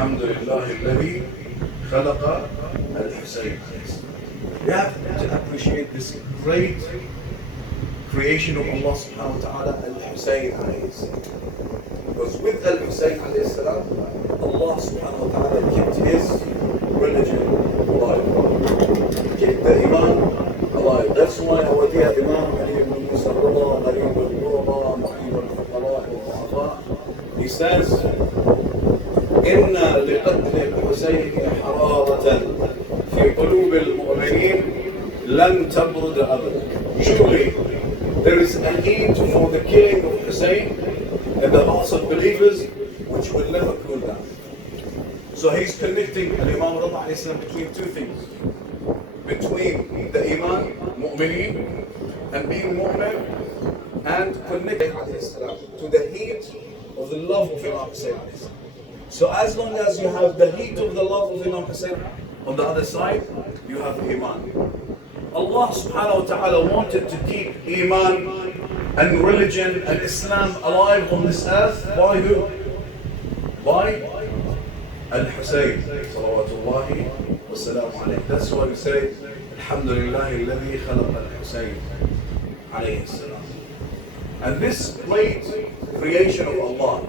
الحمد لله الذي خلق الحسين. You have to appreciate this great creation of Allah subhanahu wa ta'ala, al-Hussein alayhi salam. Because with al-Hussein alayhi salam, Allah subhanahu wa ta'ala kept his religion alive. Kept the Imam alive. That's why our dear Imam Ali ibn Musa al-Rada, Gharib al-Ghuraba, Mu'ib al-Fuqara, al-Du'afa, he says, إن لقتل الحسين حرارة في قلوب المؤمنين لن تبرد أبدا. Surely there is a heat for the killing of Hussein in the hearts of believers which will never cool down. So he's connecting Imam Rada between two things. Between the Iman, Mu'mineen, and being Mu'min, and connecting to the heat of the love of Imam Hussein. So as long as you have the heat of the love of Imam Hussein, on the other side, you have Iman. Allah subhanahu wa ta'ala wanted to keep Iman and religion and Islam alive on this earth by who? By Al-Hussein. Salawatullahi wa salamu alayhi. That's why we say, Alhamdulillahi alladhi khalaqa al-Hussein alayhi salam. And this great creation of Allah,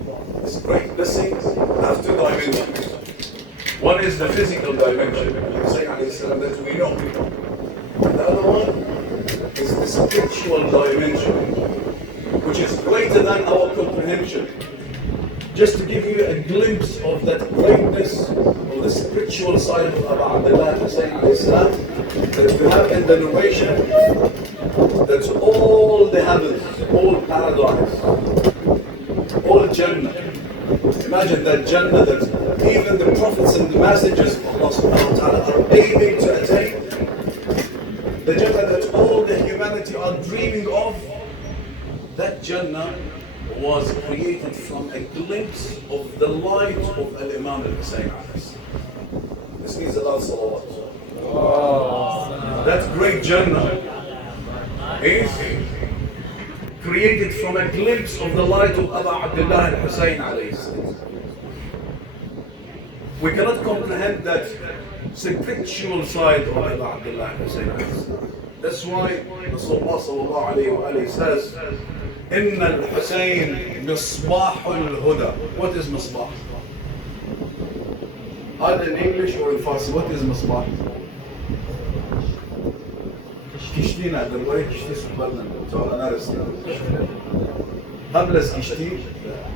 this great blessing, have two dimensions. One is the physical dimension, Hussein alayhi salam, that we know. And the other one is the spiritual dimension, which is greater than our comprehension. Just to give you a glimpse of that greatness of the spiritual side of Abu Abdullah Hussein alayhi salam, that we have in the narration, that all the heavens, all paradise, all Jannah. Imagine that Jannah that even the prophets and the messengers of Allah subhanahu wa ta'ala are aiming to attain. The Jannah that all the humanity are dreaming of. That Jannah was created from a glimpse of the light of Al-Imam al-Hussein. This means a lot of salawat. That great Jannah is created from a glimpse of the light of Abu Abdullah al-Hussein. We cannot comprehend that spiritual side of Abu Abdullah al-Hussein. That's why Rasulullah sallallahu alayhi wa alayhi says, إن الحسين مصباح الهدى. What is مصباح? Either in English or in Farsi, what is مصباح? كشتينا درباري كشتي سبحانه تعالى نارسنا قبلس كشتي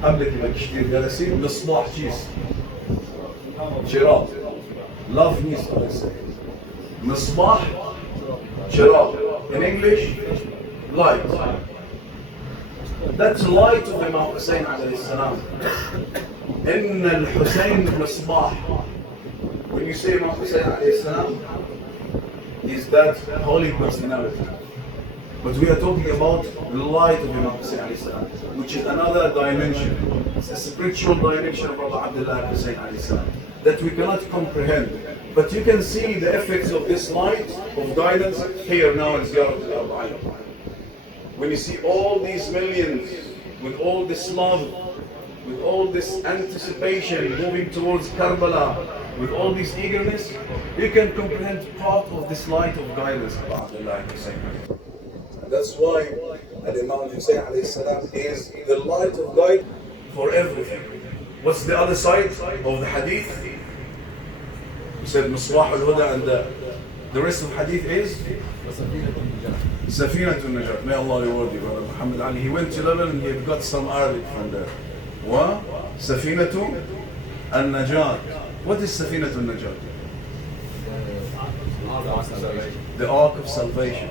قبل كما كشتي جالسين مصباح جيس شراب love means مصباح شراب in English light. That's light of Imam Hussein alayhi salam. إن الحسين مصباح. When you say Imam Hussein alayhi salam, is that holy personality. But we are talking about the light of Imam Hussein alayhi salam, which is another dimension. It's a spiritual dimension of Abu Abdullah Hussein alayhi salam that we cannot comprehend. But you can see the effects of this light of guidance here now in Ziyarat al-Arba'in. When you see all these millions with all this love, with all this anticipation moving towards Karbala, with all this eagerness, you can comprehend part of this light of guidance. That's why Imam Hussein alayhi salam is the light of guide for everything. What's the other side of the hadith? We said Misbah al-Huda, and the rest of the hadith is Safinatun Najat. May Allah reward you, brother Muhammad Ali. He went to Lebanon and he got some Arabic from there. Wa Safinatu al-Najat. What is Safinatun Najat? The Ark of Salvation.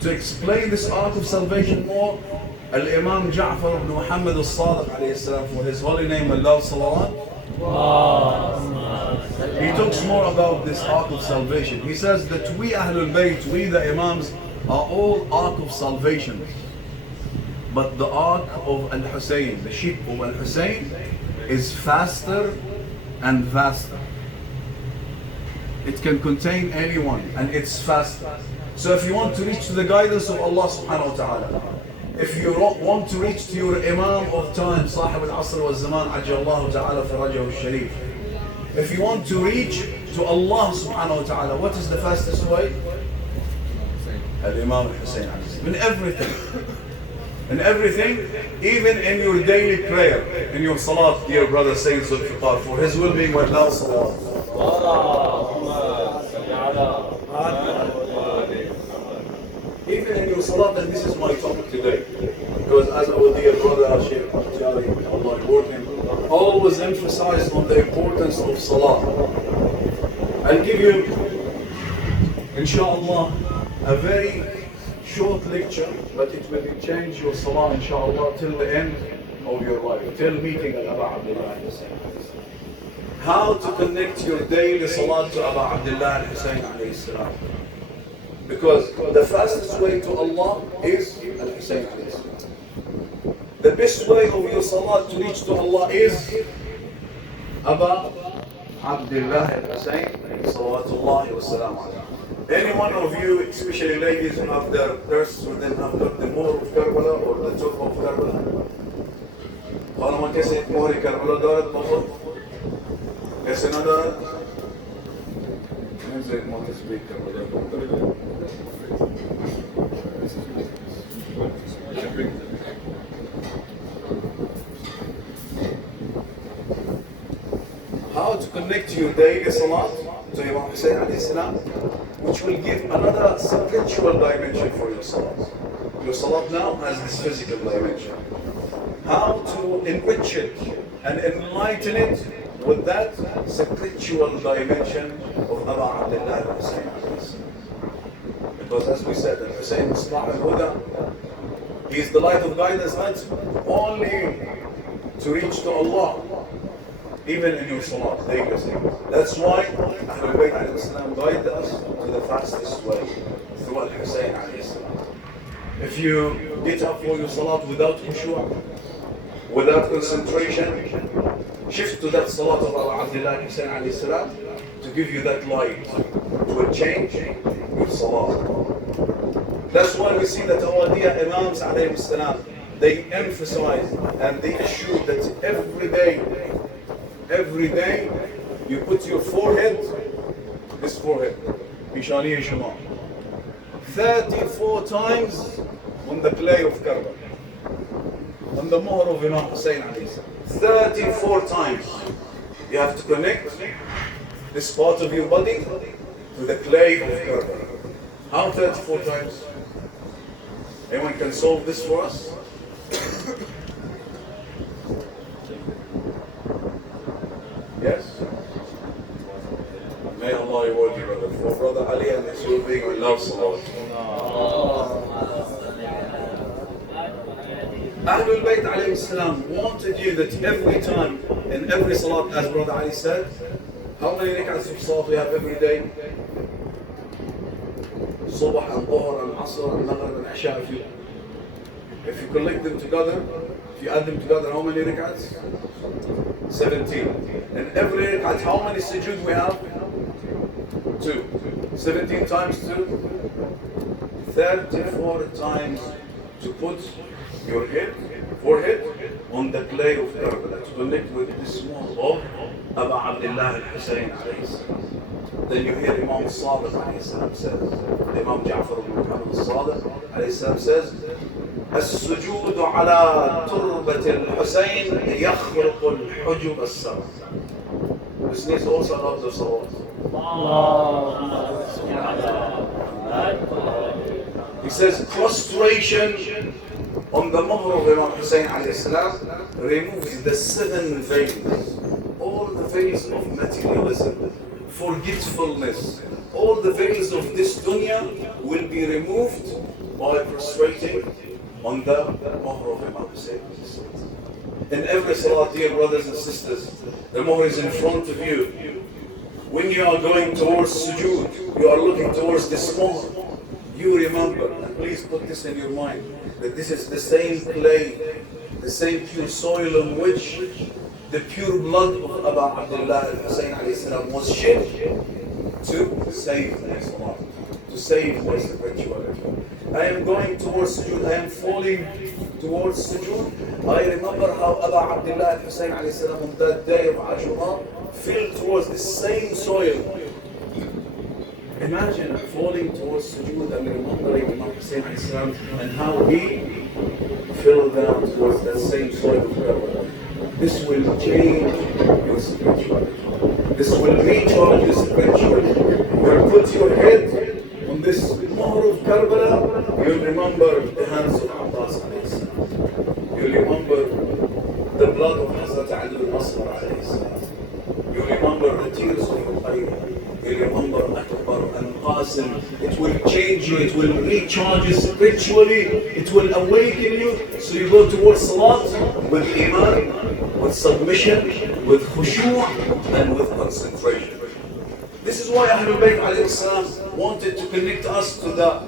To explain this Ark of Salvation more, Al-Imam Ja'far ibn Muhammad al-Sadiq alayhi salam, for his holy name, Allah salawat, he talks more about this Ark of Salvation. He says that we Ahlul Bayt, we the Imams, are all Ark of Salvation. But the Ark of Al-Hussein, the ship of Al-Hussein, is faster and vaster. It can contain anyone and it's faster. So if you want to reach to the guidance of Allah subhanahu wa ta'ala, If you want to reach to your Imam of time, صاحب العصر والزمان عجل الله تعالى فرجه الشريف. If you want to reach to Allah subhanahu wa ta'ala, what is the fastest way? Al-Imam Hussein. In everything. In everything, even in your daily prayer, in your salat, dear brother Sayyid Zulfiqar, for his well-being, wa now salat. Even in your salat, and this is my topic today, because as our dear brother Shaykh Jari, Allah reward him, always emphasized on the importance of salah. I'll give you, inshallah, a very short lecture, but it will change your salah, inshallah, till the end of your life, till meeting Abu Abdullah Hussein. How to connect your daily salah to Abu Abdullah Hussein alayhi salam. Because the fastest way to Allah is Al-Hussein alayhi salam. The best way of your salah to reach to Allah is Abu Abdullah Hussein salawatullahi wa salam alayhi. Any one of you, especially ladies who have their purse with them, have got the Moor of Karbala or the Turbah of Karbala. قالوا ما كسرت مهر كربلاء دارت بخط كسرنا دارت نزلت ما تسبيك كربلاء. How to connect your daily salat to Imam Hussein alayhi salam, which will give another spiritual dimension for your salat. Your salat now has this physical dimension. How to enrich it and enlighten it with that spiritual dimension of Abu Abdullah Hussein alayhi salam. Because as we said, Hussein is Islam al-Huda. He is the light of guidance, not only to reach to Allah, even in your salat, that's why Ahlul Bayt alayhi salam guide us to the fastest way, through Al-Hussein alayhi salam. If you get up for your salat without khushu', without concentration, shift to that salat of Abu Abdullah Hussein alayhi salam to give you that light. It will change your salat. That's why we see that our dear Imams alayhi salam, they emphasize and they assure that every day you put your forehead, this forehead, Ishaniya Shema, 34 times on the clay of Karbala, on the Muhr of Imam Hussein alayhi salam. 34 times you have to connect this part of your body to the clay of Karbala. How 34 times? Anyone can solve this for us? Yes? May Allah reward you, brother. For Brother Ali and his well-being, we love Salah. Ahlul Bayt alayhi salam wanted you that every time, in every Salat, as Brother Ali said, how many rak'ahs of Salat we have every day? Subh and Dhuhr and Asr and Maghrib and Isha. If you collect them together, if you add them together, how many rak'ahs? 17. And every rak'ah, how many sujood we have? 2. 17 times 2? 34 times to put your forehead on the clay of Karbala, to connect with this one of Abu Abdullah al-Hussein alayhi salam. Then you hear Imam al-Sadiq alayhi salam says, Imam Ja'far ibn Muhammad al-Sadiq alayhi salam says, السجود على تربة الحسين يخرق الحجب السبع. This needs also a lot of salawat. He says prostration on the Muhr of Imam Hussein alayhi salam removes the 7 veils, all the veils of materialism, forgetfulness, all the veils of this dunya will be removed by prostrating on the Muhr of Imam Hussein. In every salat, dear brothers and sisters, the Muhr is in front of you. When you are going towards sujood, you are looking towards this Muhr. You remember, and please put this in your mind, that this is the same clay, the same pure soil on which the pure blood of Abu Abdullah al-Hussein alayhi salam was shed to save the salat, to to save my spirituality. I am going towards sujood, I am falling towards sujood. I remember how Abu Abdullah Hussein alayhi salam on that day of Ashura fell towards the same soil. Imagine falling towards sujood and remembering Imam Hussein alayhi salam and how he fell down towards that same soil of Karbala. This will change your spirituality. This will recharge your spirituality. You will put your head on this Mahr of Karbala, you'll remember the hands of Abbas alayhi salam. You'll remember the blood of Hazrat Ali al-Asghar alayhi salam. You'll remember the tears of Ruqayyah. You'll remember Akbar and Qasim. It will change you, it will recharge you spiritually, it will awaken you. So you go towards Salat with Iman, with submission, with khushu' and with concentration. This is why Ahlul Bayt alayhi salam wanted to connect us to the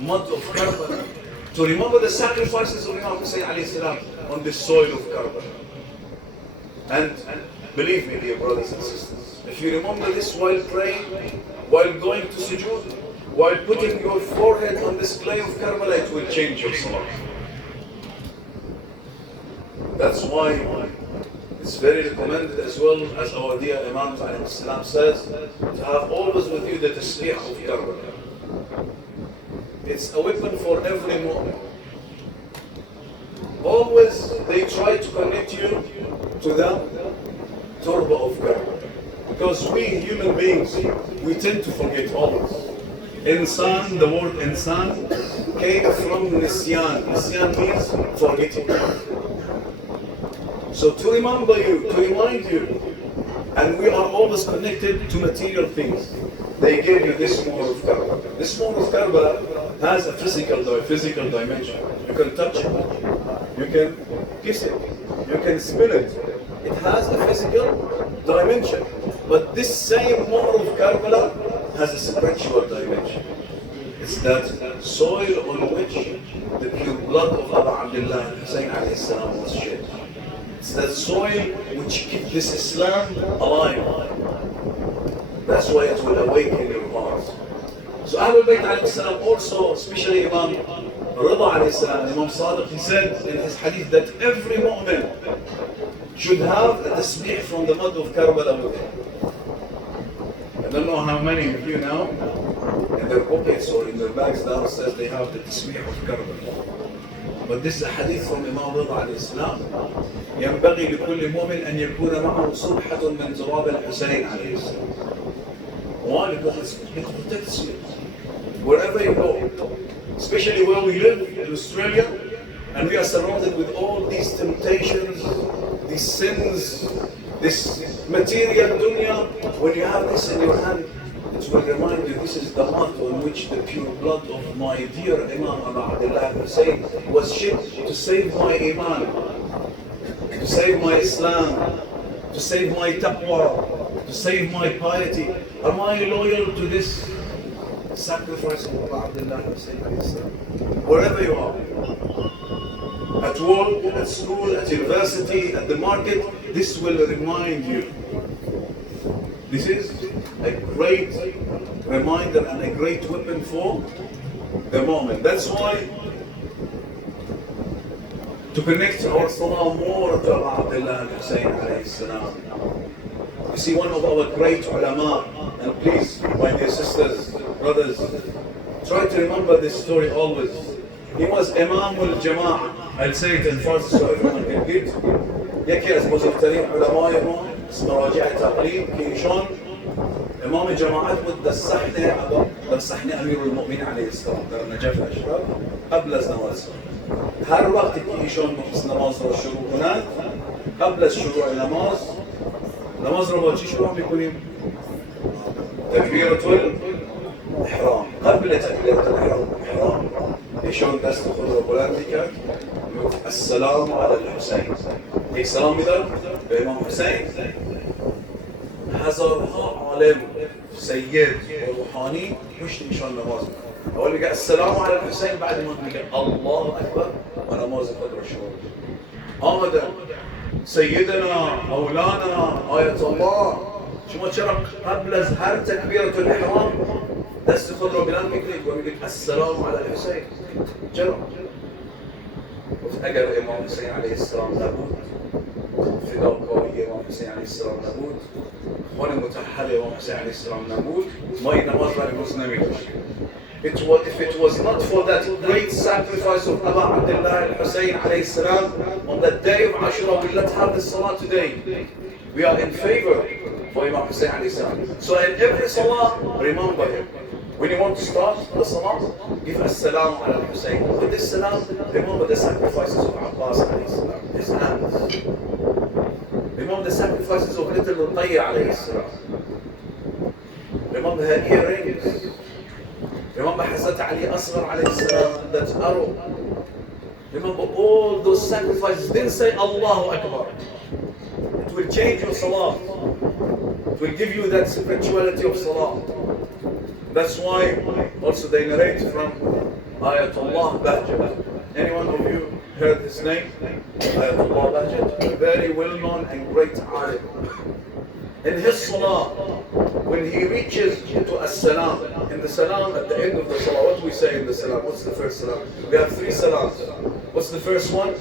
mud of Karbala, to remember the sacrifices of Imam Hussein alayhi salam on the soil of Karbala. And believe me, dear brothers and sisters, if you remember this while praying, while going to sujood, while putting your forehead on this clay of Karbala, it will change your salah. That's why it's very recommended as well, as our dear Imam says, to have always with you the tasbih of Karbala. It's a weapon for every mu'min. Always they try to connect you to the Turbah of Karbala. Because we human beings, we tend to forget always. Insan, the word insan came from nisyan. Nisyan means forgetting. So to remember you, to remind you, and we are always connected to material things. They gave you this Mahr of Karbala. This Mahr of Karbala has a physical dimension. You can touch it, you can kiss it, you can smell it. It has a physical dimension. But this same Mahr of Karbala has a spiritual dimension. It's that soil on which the pure blood of Abu Abdullah Hussein alayhi salam was shed. It's that soil which keeps this Islam alive. That's why it will awaken your heart. So Ahlul Bayt alayhi salam also, especially Imam Rida alayhi salam, Imam Sadiq, he said in his hadith that every mu'min should have a tasbih from the mud of Karbala with him. I don't know how many of you now, in their pockets or in their bags downstairs, they have the tasbih of Karbala. But this is a hadith from Imam Rida alayhi salam. ينبغي لكل مؤمن أن يكون معه صبحة من تراب الحسين عليه السلام. Why? Because it protects you. Wherever you go, especially where we live in Australia, and we are surrounded with all these temptations, these sins, this material dunya. When you have this in your hand, it will remind you this is the mud on which the pure blood of my dear Imam Abu Abdullah Hussein was shed to save my iman, to save my Islam, to save my taqwa, to save my piety. Am I loyal to this sacrifice of Abu Abdullah Hussein? Wherever you are, at work, at school, at university, at the market, this will remind you. This is a great reminder and a great weapon for the moment. That's why to connect our salah more to Abu Abdullah Hussein alayhi salam. You see, one of our great ulama, and please, my dear sisters, brothers, try to remember this story always. He was Imam al-Jama'ah. I'll say it in Farsi so everyone can get. يكي از بزرگترین علمای ما مراجع تقلید که ایشان امام جماعت بود در صحن امیر المؤمنین علیه السلام در نجف اشراف قبل از نماز. هر وقتی که ایشان میخواست نماز را شروع کنند، قبل از شروع نماز را با چی شروع میکنیم؟ تکبیرة الاحرام. قبل تکبیرة الاحرام ایشان دست خود را بلند میکرد، السلام علی الحسین. یک سلام میداد به امام حسین. هزارها عالم سید و روحانی پشت ایشان نماز میکنند. اول میگه السلام علی الحسین، بعد ما میگه الله اکبر و نماز خود را شروع میکنه. آمدن سیدنا مولانا آیت الله، شما چرا قبل از هر تکبیرة الاحرام That's the Khudra Bilan Mikrik when we get As-salamu ala Hussein. جرب. أجر إمام حسين عليه السلام لابد. فداء قوي إمام حسين عليه السلام لابد. خون متحل إمام حسين عليه السلام لابد. ما ينمر المسلمين. If it was not for that great sacrifice of Abu Abdullah al-Hussein alayhi salam on that day of Ashura, we not have the salah today. We are in favor for Imam Hussein alayhi salam. So in every salah, remember him. When you want to start the salah, give as-salam ala al-Hussein. With this salam, remember the sacrifices of Abbas alayhi salam, his hands. Remember the sacrifices of little Ruqayya alayhi salam. Remember her earrings. Remember Hazrat Ali Asghar alayhi salam, that arrow. Remember all those sacrifices. Didn't say Allahu Akbar. It will change your salah. It will give you that spirituality of salah. That's why also they narrate from Ayatollah Bahjat. Anyone of you heard his name? Ayatollah Bahjat, a very well-known and great alim. In his salah, when he reaches to as-salam, in the salam at the end of the salah, what do we say in the salam? What's the first salam? We have 3 salams. What's the first one?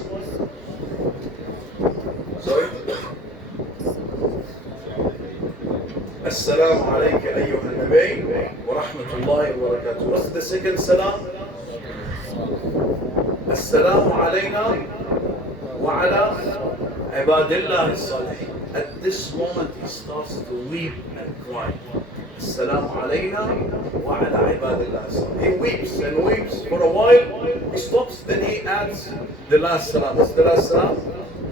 Sorry? Assalamu alayka ayyuha nabi wa rahmatullahi wa barakatuh. What's the second salam? Assalamu alayna wa ala ibadillah as-salihin. At this moment he starts to weep and cry. Assalamu alayna wa ala ibadillah as-salihin. He weeps and weeps for a while. He stops, then he adds the last salam. What's the last salam?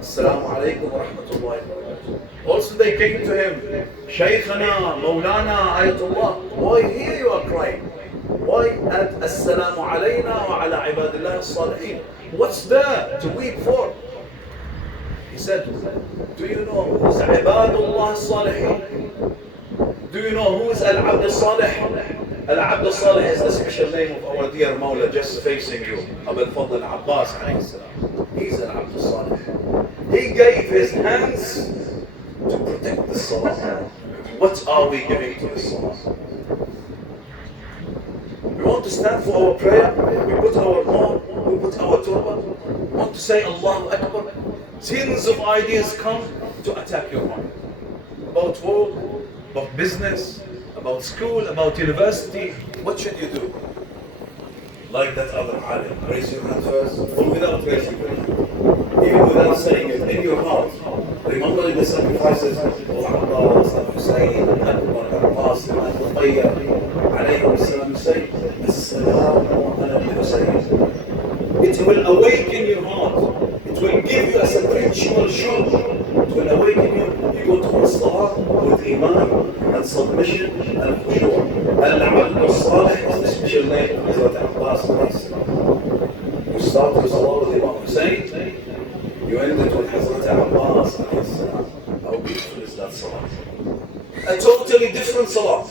Assalamu alaykum wa rahmatullahi wa barakatuh. Also they came to him, Shaykhana, Mawlana, Ayatollah, why here you are crying? Why add Assalamu alayna wa ala ibadillah as-salihin? What's there to weep for? He said, do you know who is Ibadullah as-salihin? Do you know who is Al-Abd al-Salih? Al-Abd al-Salih is the special name of our dear Mawla just facing you, Abu al-Fadl Abbas alayhi salam. He's Al-Abd al-Salih. He gave his hands to protect the salah. What are we giving to the salah? We want to stand for our prayer, we put our Imam, we put our Turbah, we want to say Allahu Akbar. Tons of ideas come to attack your mind. About work, about business, about school, about university. What should you do? Like that other alim, raise your hand first, or without raising your hand. Even without saying it, in your heart, remembering the sacrifices of Abbas, Hussein, Akbar, Abbas, Ruqayya, alayhi salam, say, As-salamu ala Hussein. It will awaken your heart. It will give you a spiritual shock. It will awaken you. You go to the salah with Imam and submission and khushu'. Al-Abd al-Salih is the special name of Hazrat Abbas. You start the salah with Imam Hussein. You end it with Hazrat Abbas. How beautiful is that salah? A totally different salah.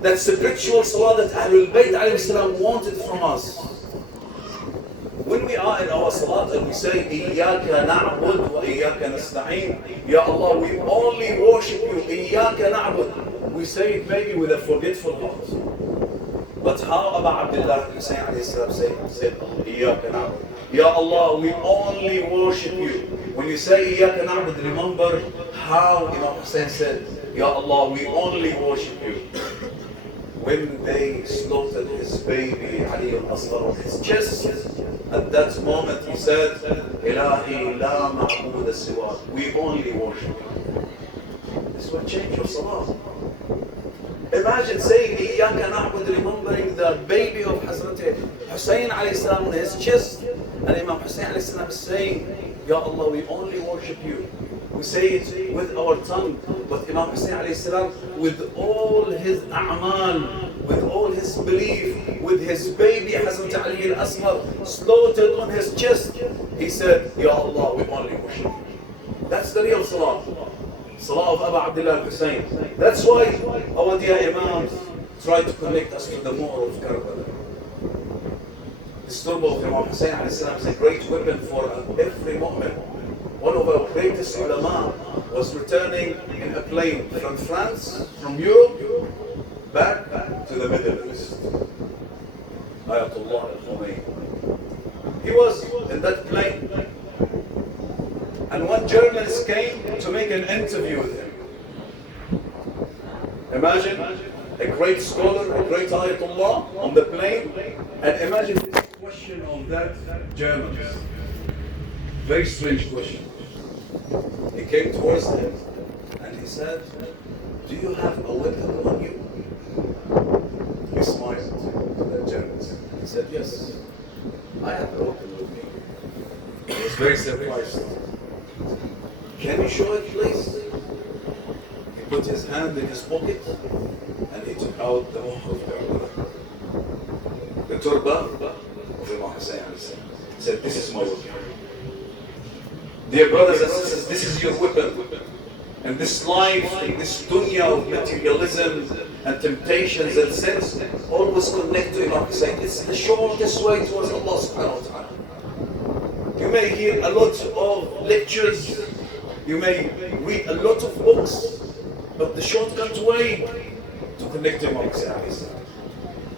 That spiritual salah that Ahlul Bayt alayhi salam wanted from us. When we are in our salat and we say, Iyaka na'bud wa iyaka nasta'een, Ya Allah, we only worship you, Iyaka na'bud. We say it maybe with a forgetful heart. But how Abu Abdullah Hussein alayhi salam said, Iyaka na'bud. Ya Allah, we only worship you. When you say Iyaka na'bud, remember how Imam Hussein said, Ya Allah, we only worship you. When they slaughtered his baby Ali al-Asghar on his chest, at that moment he said, Ilahi la ma'buda siwa. We only worship you. This will change your salah. Imagine saying Iyaka na'bud, remembering the baby of Hazrat Hussein alayhi salam on his chest, and Imam Hussein alayhi salam is saying, Ya Allah, we only worship you. We say it with our tongue, but Imam Hussein alayhi salam, with all his a'mal, with all his belief, with his baby Hazrat Ali al-Asghar slaughtered on his chest, he said, Ya Allah, we only worship you. That's the real salah. Salah of Abu Abdullah al-Hussein. That's why our dear Imams try to connect us to the more of Karbala. This Turbah of Imam Hussein alayhi salam is a great weapon for every mu'min. One of our greatest ulama was returning in a plane from France, from Europe, back to the Middle East. Ayatollah al-Khomeini. He was in that plane, and one journalist came to make an interview with him. Imagine a great scholar, a great Ayatollah on the plane, and imagine this question of that journalist. Very strange question. He came towards him and he said, "Do you have a weapon on you?" He smiled to that journalist. He said, "Yes, I have a weapon with me." He was very surprised. "Can you show it, please?" He put his hand in his pocket and he took out the Turbah of Imam Hussein. He said, "This is my weapon. Dear brothers and sisters, this is your weapon. And this life, and this dunya of materialism and temptations and sins, always connect to Imam Hussein. It's the shortest way towards Allah subhanahu wa ta'ala. You may hear a lot of lectures, you may read a lot of books, but the shortcut way to connect to Imam Hussein.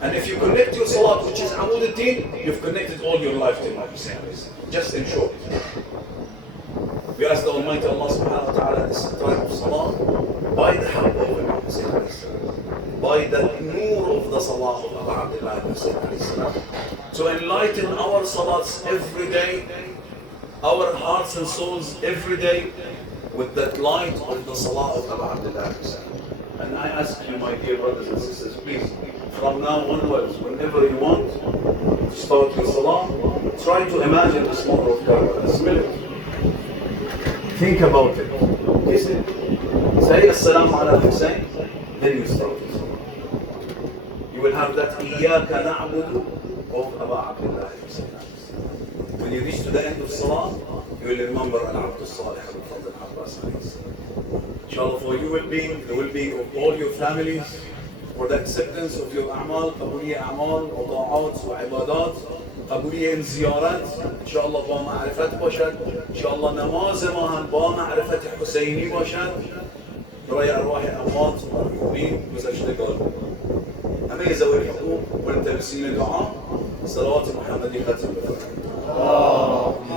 And if you connect your salat, which is Amud al-Din, you've connected all your life to Imam Hussein. Just in short. We ask the Almighty Allah subhanahu wa ta'ala this time of salah, by the help of Imam Hussein, by the nur of the salah of Abu Abdullah Hussein, to enlighten our salats every day, our hearts and souls every day, with that light of the salah of Abu Abdullah Hussein. And I ask you, my dear brothers and sisters, please, from now onwards, whenever you want to start your salah, try to imagine the slaughter of Karbala. Smell it. Think about it. Kiss it. Say Assalamu ala Hussein. Then you start your salah. You will have that Iyaka na'budu of Abu Abdullah Hussein. When you reach to the end of salah, you will remember Al-Abd al-Salih al-Fadl Abbas. Inshallah, for you the well-being of all your families, for the acceptance of your a'mal, qabuliyya a'mal, wa ta'at, wa ibadat, qabuliyya in ziyarat, inshallah ba ma'rifat bashad, inshallah namaz mahan ba ma'rifat Husseini bashad, برای ارواح اموات مرحومین گذشتگان همه ذوی الحقوق و انت بسیم دعا صلوات محمدی ختم بفرمایید.